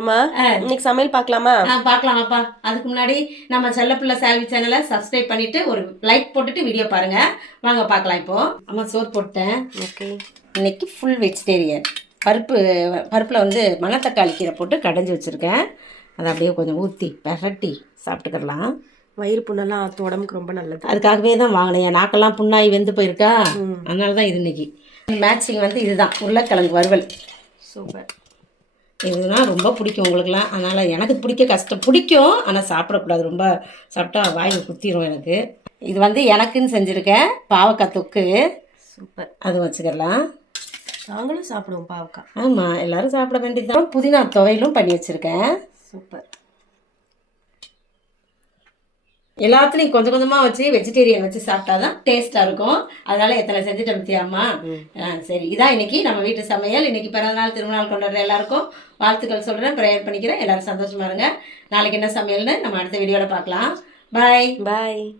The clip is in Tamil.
அம்மா இன்னைக்கு சமையல் பார்க்கலாமா? பார்க்கலாமாப்பா. அதுக்கு முன்னாடி நம்ம செல்லப்பிள்ளை சால்வி சேனலை சப்ஸ்கிரைப் பண்ணிட்டு ஒரு லைக் போட்டுட்டு வீடியோ பாருங்க. வாங்க பார்க்கலாம். இப்போ அம்மா சோறு போட்டேன். ஓகே. இன்னைக்கு ஃபுல் வெஜிடேரியன். பருப்பில் வந்து மணத்தக்காளி கீரை போட்டு கடைஞ்சி வச்சுருக்கேன். அதை அப்படியே கொஞ்சம் ஊற்றி பெரட்டி சாப்பிட்டுக்கலாம். வயிறு புண்ணெல்லாம் உடம்புக்கு ரொம்ப நல்லது. அதுக்காகவே தான் வாங்கினேன். என் நாக்கெல்லாம் புண்ணாகி வெந்து போயிருக்கா, அதனால தான் இது இன்னைக்கு மேட்சிங் வந்து இதுதான் உருளைக்கிழங்கு வறுவல். சூப்பர். இதுனா ரொம்ப பிடிக்கும் உங்களுக்குலாம். அதனால் எனக்கு பிடிக்கும், ஆனால் சாப்பிடக்கூடாது. ரொம்ப சாப்பிட்டா வாயில் குத்திடும் எனக்கு. இது வந்து எனக்குன்னு செஞ்சுருக்கேன் பாவக்காய் தொக்கு. சூப்பர். அது வச்சுக்கலாம். நாங்களும் சாப்பிடுவோம் பாவக்காய். ஆமாம், எல்லோரும் சாப்பிட வேண்டியதுதான். புதினா துவையலும் பண்ணி வச்சுருக்கேன். சூப்பர். எல்லாத்துலேயும் கொஞ்சம் கொஞ்சமாக வச்சு வெஜிடேரியன் வச்சு சாப்பிட்டா தான் டேஸ்ட்டாக இருக்கும். அதனால் எத்தனை செஞ்சுட்டு பற்றியாம்மா. சரி, இதான் இன்றைக்கி நம்ம வீட்டு சமையல். இன்றைக்கி பிறந்தநாள் திருநாள் கொண்டாடுற எல்லாருக்கும் வாழ்த்துக்கள் சொல்கிறேன், ப்ரேயர் பண்ணிக்கிறேன். எல்லோரும் சந்தோஷமாக இருங்க. நாளைக்கு என்ன சமையல்னு நம்ம அடுத்த வீடியோவில் பார்க்கலாம். பாய்.